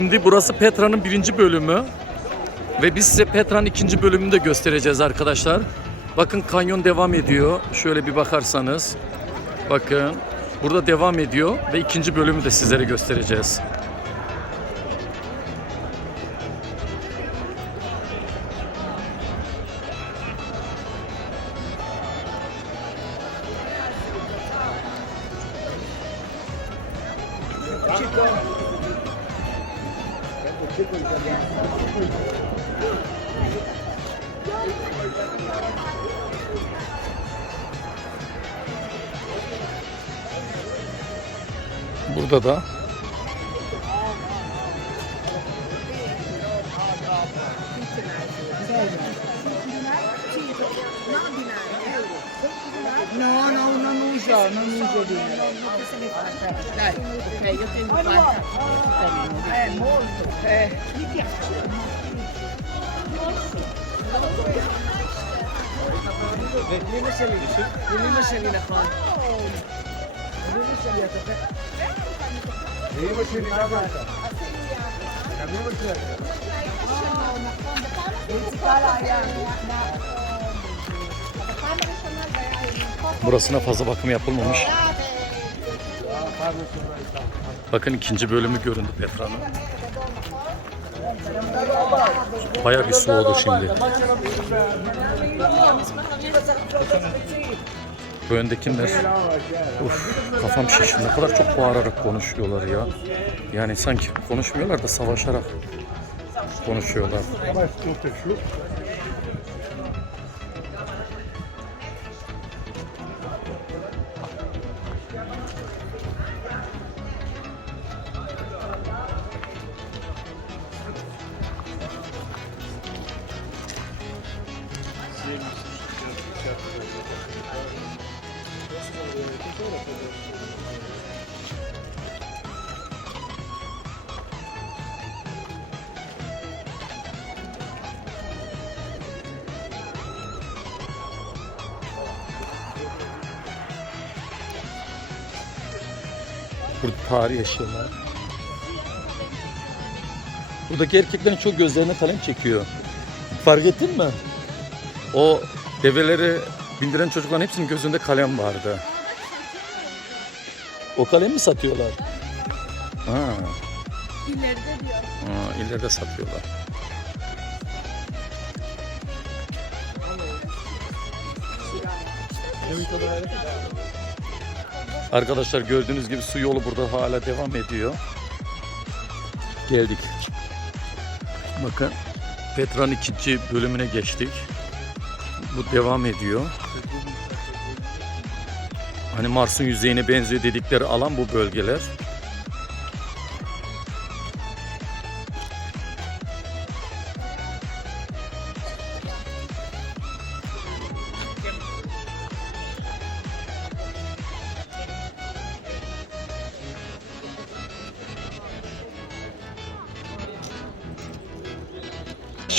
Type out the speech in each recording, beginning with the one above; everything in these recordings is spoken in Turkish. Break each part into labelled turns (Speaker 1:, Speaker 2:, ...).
Speaker 1: Şimdi burası Petra'nın birinci bölümü. Ve biz size Petra'nın ikinci bölümünü de göstereceğiz arkadaşlar. Bakın kanyon devam ediyor. Şöyle bir bakarsanız. Bakın. Burada devam ediyor ve ikinci bölümü de sizlere göstereceğiz. Burada da
Speaker 2: No, no, non uso, non uso di Dai, ok, io tengo allora, Eh, molto. Eh, mi piace. Lì mi sei lì, lì mi sei lì la fan. Lì mi sei lì a te.
Speaker 1: Burasına fazla bakım yapılmamış. Bakın ikinci bölümü göründü Petra'nın. Bayağı bir su oldu şimdi. Bu öndekiler uf, kafam şişti. Ne kadar çok bağırarak konuşuyorlar ya. Yani sanki konuşmuyorlar da savaşarak konuşuyorlar. Burada tarihi eşyalar. Buradaki erkeklerin çok gözlerine kalem çekiyor. Fark ettin mi? O develeri bindiren çocukların hepsinin gözünde kalem vardı. O kalemi mi satıyorlar? Ha.
Speaker 3: İleride diyor.
Speaker 1: Ha, ileride satıyorlar. Arkadaşlar gördüğünüz gibi su yolu burada hala devam ediyor. Geldik. Bakın Petra'nın ikinci bölümüne geçtik. Bu devam ediyor. Hani Mars'ın yüzeyine benziyor dedikleri alan bu bölgeler.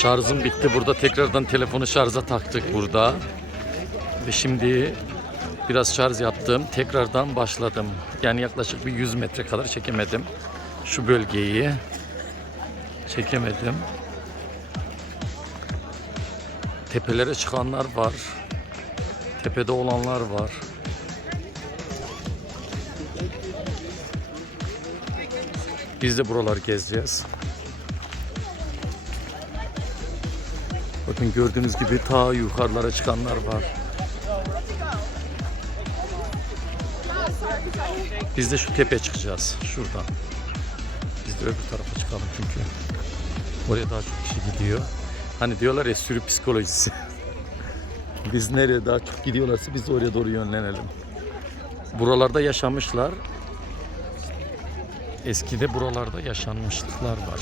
Speaker 1: Şarjım bitti. Burada tekrardan telefonu şarja taktık burada. Ve şimdi biraz şarj yaptım. Tekrardan başladım. Yani yaklaşık bir 100 metre kadar çekemedim. Şu bölgeyi çekemedim. Tepelere çıkanlar var. Tepede olanlar var. Biz de buraları gezeceğiz. Bakın gördüğünüz gibi ta yukarılara çıkanlar var. Biz de şu tepeye çıkacağız. Şuradan. Biz de öbür tarafa çıkalım çünkü. Oraya daha çok kişi gidiyor. Hani diyorlar ya sürü psikolojisi. biz nereye daha çok gidiyorlarsa biz de oraya doğru yönlenelim. Buralarda yaşamışlar. Eskide buralarda yaşanmışlıklar var.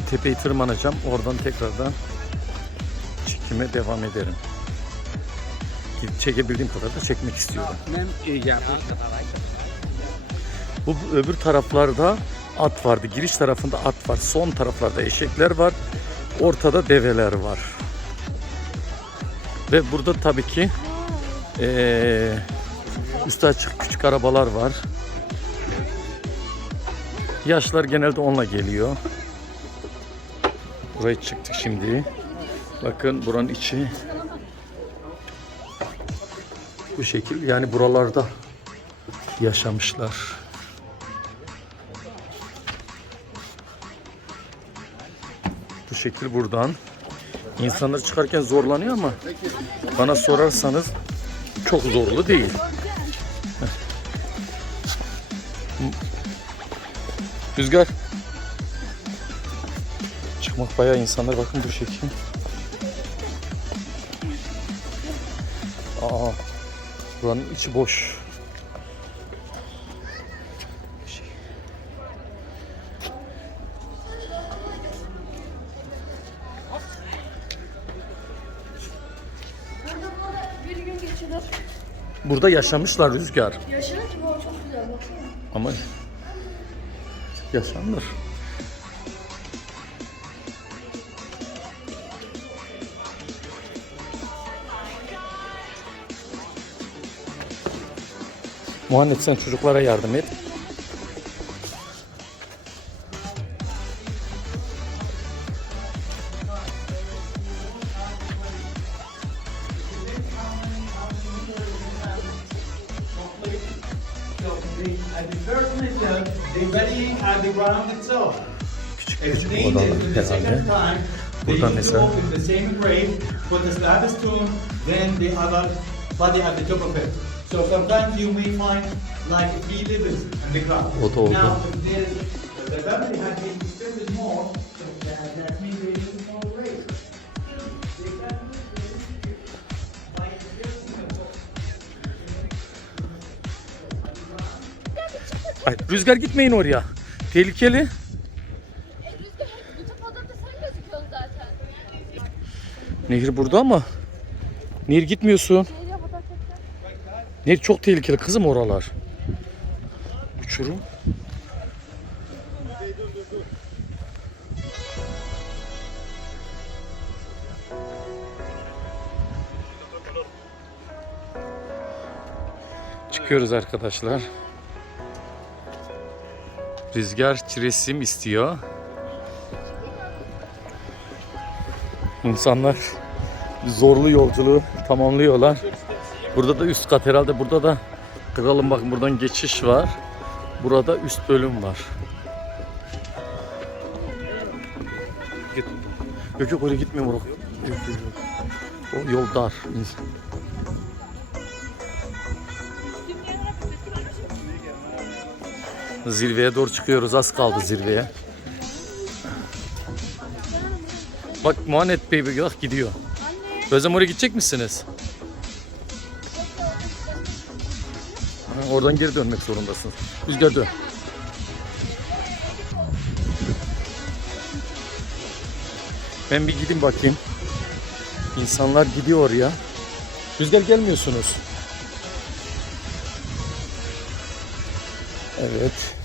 Speaker 1: Bu tepeyi tırmanacağım. Oradan tekrardan çekime devam ederim. Çekebildiğim kadar da çekmek istiyorum. Bu bu öbür taraflarda at vardı. Giriş tarafında at var. Son taraflarda eşekler var. Ortada develer var. Ve burada tabii ki eee üstü açık küçük arabalar var. Yaşlar genelde onunla geliyor. Buraya çıktık şimdi. Bakın buranın içi bu şekil. Yani buralarda yaşamışlar. Bu şekil buradan. İnsanlar çıkarken zorlanıyor ama bana sorarsanız çok zorlu değil. Rüzgar. Çıkmak bayağı insanlar bakın bu şekil. Aa, buranın içi boş. Burada yaşamışlar Rüzgar.
Speaker 3: Yaşanır ki bu çok güzel baksana.
Speaker 1: Ama yaşanır. Muhammed sen çocuklara yardım et. Küçük küçük odalar herhalde.
Speaker 4: to
Speaker 1: mesela-
Speaker 4: open the same grave, put the slab stone, then the other body at the top of it. So sometimes you may find like three livers in the ground. Now, if there's, the family had been disturbed more, that, that means do it, like this,
Speaker 1: Ay, Rüzgar gitmeyin oraya. Tehlikeli.
Speaker 3: E Rüzgar bütün fotoğrafta sen gözüküyorsun zaten.
Speaker 1: Nehir burada ama. Nehir gitmiyorsun. Nehir çok tehlikeli kızım oralar. Uçurum. Çıkıyoruz arkadaşlar. Rüzgar resim istiyor. İnsanlar zorlu yolculuğu tamamlıyorlar. Burada da üst kat herhalde burada da kralım bakın buradan geçiş var. Burada üst bölüm var. Git. Yok yok. Yok, yok, yok. O yol dar. Zirveye doğru çıkıyoruz. Az kaldı zirveye. Bak Muhammed Bey bak gidiyor. Özlem oraya gidecek misiniz? Oradan geri dönmek zorundasınız. Rüzgar dön. Ben bir gideyim bakayım. İnsanlar gidiyor oraya. Rüzgar gelmiyorsunuz. Evet.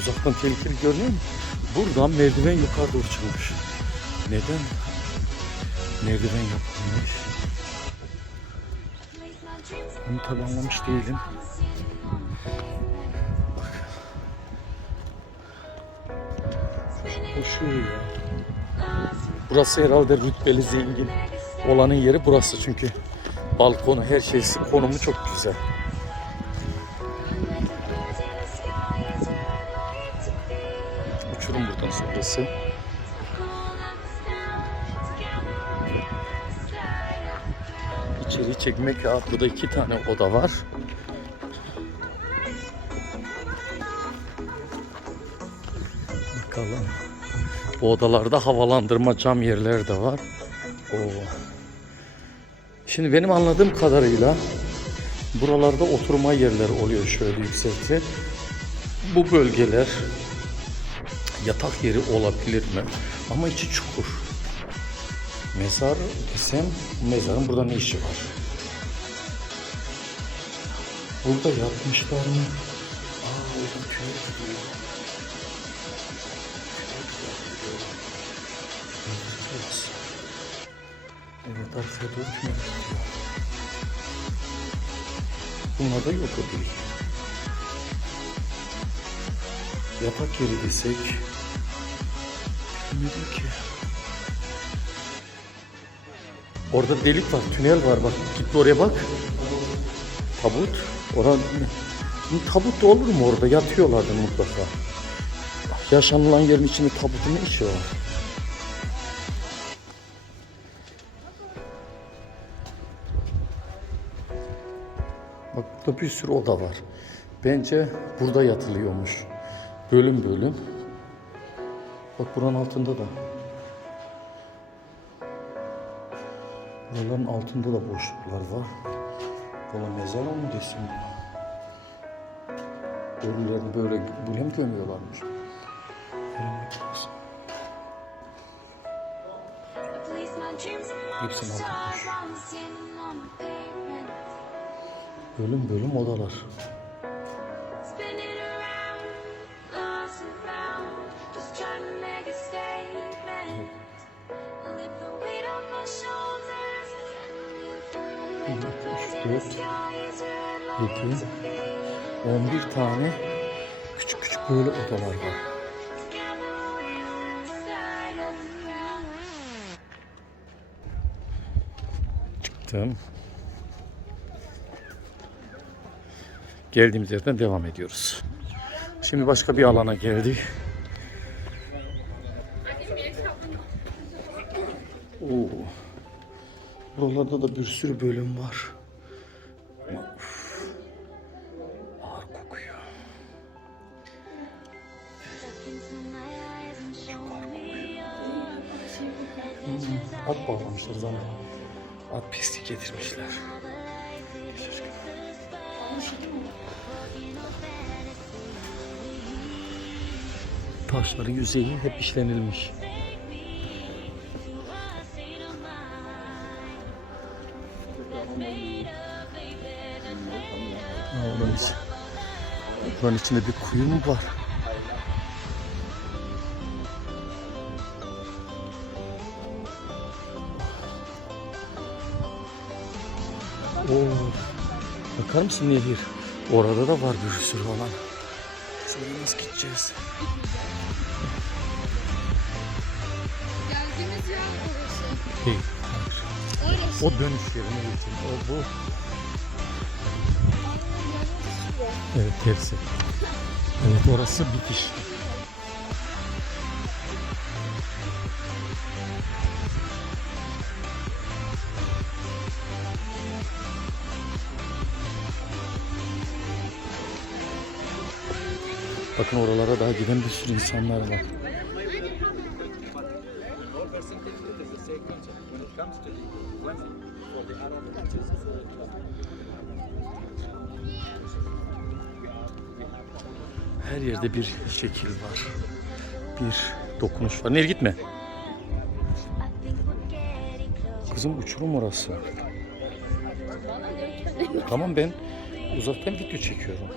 Speaker 1: Uzaktan tehlikeli görünüyor mu? Buradan merdiven yukarı doğru çıkmış. Neden? Merdiven yapılmış. Bunu tabi anlamış değilim. Koşuyor ya. Burası herhalde rütbeli zengin olanın yeri burası çünkü balkonu her şeysi konumu çok güzel. Sonrası. İçeri çekmek ya burada iki tane oda var. Bakalım. Bu odalarda havalandırma cam yerler de var. Oo. Şimdi benim anladığım kadarıyla buralarda oturma yerleri oluyor şöyle yüksekte. Bu bölgeler yatak yeri olabilir mi? Ama içi çukur. Mezar desem mezarın burada ne işi var? Burada yatmışlar mı? Aa orada köy gidiyor. Evet. Arkaya doğru. Bunlar da yok o değil. Yatak yeri desek bilmiyorum ki. Orada delik var, tünel var bak. Git oraya bak. Tabut. Şimdi tabut da olur mu orada? Yatıyorlardı mutlaka. Yaşanılan yerin içinde tabutun ne işi var? Bak burada bir sürü oda var. Bence burada yatılıyormuş. Bölüm bölüm. Bak buranın altında da. Buraların altında da boşluklar var. Valla mezar mı desin? Ölülerini böyle buraya mı gömüyorlarmış? Hepsini aldırmış. Bölüm bölüm odalar. Bir, iki, üç, dört, yedi, on bir tane küçük küçük böyle odalar var. Çıktım. Geldiğimiz yerden devam ediyoruz. Şimdi başka bir alana geldik. Oo. Buralarda da bir sürü bölüm var. Ama uf, ağır kokuyor. Hmm, at bağlamışlar zaman. At pislik getirmişler. Taşların yüzeyi hep işlenilmiş. Oranın içinde bir kuyu mu var? Oo. Bakar mısın Nehir? Orada da var bir sürü olan. Şuraya nasıl gideceğiz?
Speaker 3: Geldiğimiz yer orası.
Speaker 1: Değil.
Speaker 3: Orası.
Speaker 1: O dönüş yerine geçelim. O bu. Evet tersi. Evet orası bitiş. Bakın oralara daha giden bir sürü insanlar var. Yerde bir şekil var. Bir dokunuş var. Nereye gitme. Kızım uçurum orası. Tamam ben uzaktan video çekiyorum.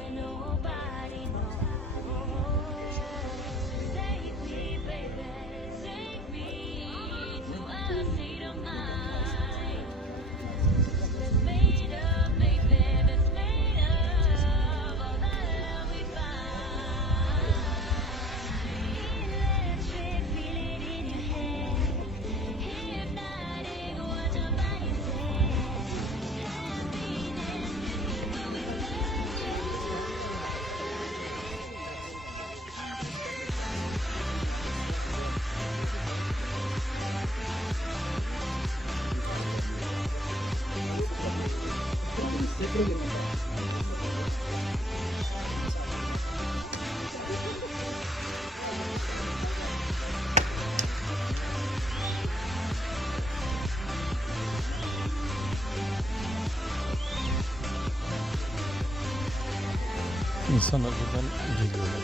Speaker 1: İnsanlar buradan geliyorlar.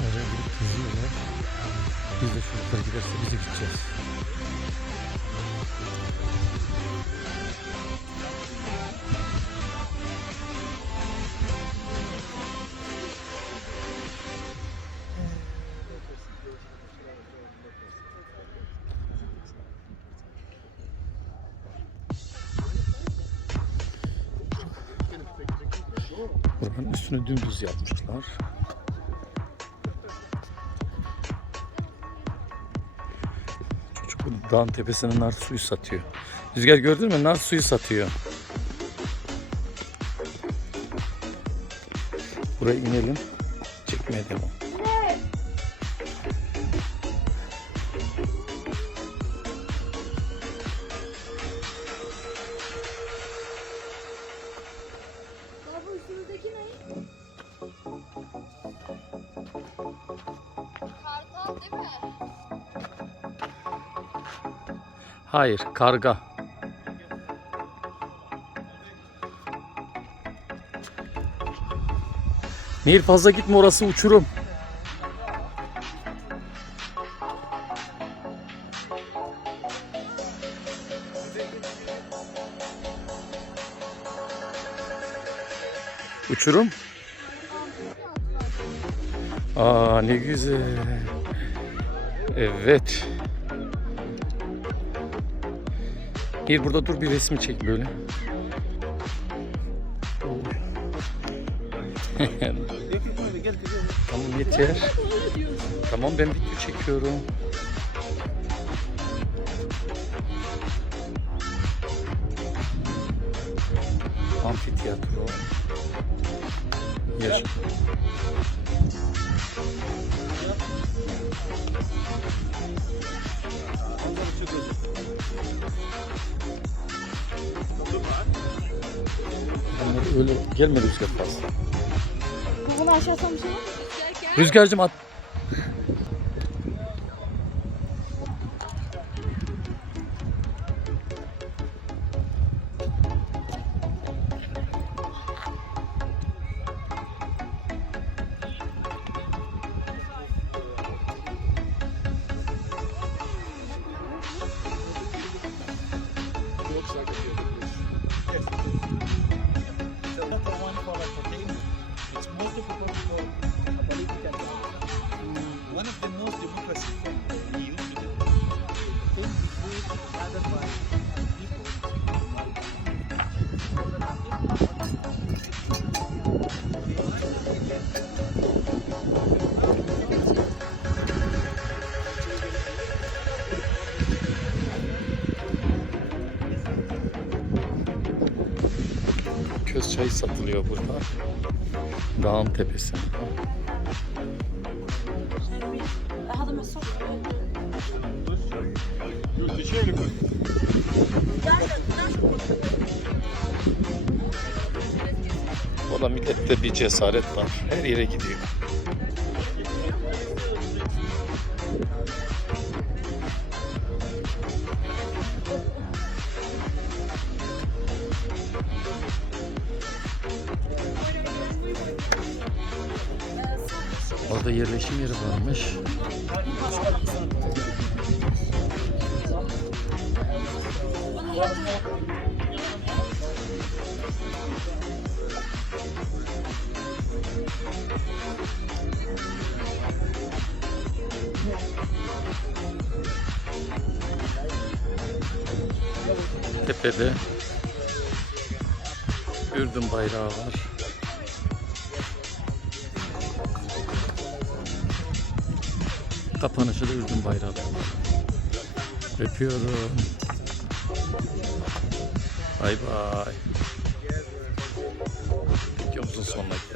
Speaker 1: Oraya gidip geziyorlar. Biz de çocuklar giderse bize gideceğiz. Buranın üstünü dümdüz yapmışlar. Çocuk bu dağın tepesine nar suyu satıyor. Rüzgar gördün mü? Nar suyu satıyor. Buraya inelim. Çekmeye devam. Hayır, karga. Nehir fazla gitme orası uçurum. Uçurum. Aa ne güzel. Evet. Gel burada dur bir resmi çek böyle. tamam yeter. Tamam ben video çekiyorum. Amfiteyatro. Yaş. Bunlar öyle gelmedi rüzgar fazla.
Speaker 3: Bunu aşağı atmışım ama.
Speaker 1: Rüzgarcığım at. çay satılıyor burada. Dağın tepesi. O da millette bir cesaret var. Her yere gidiyor. Tepede Ürdün bayrağı var. Kapanışı da Ürdün bayrağı var. Öpüyorum. Bay bay. Videomuzun sonuna geldik. Bay bay.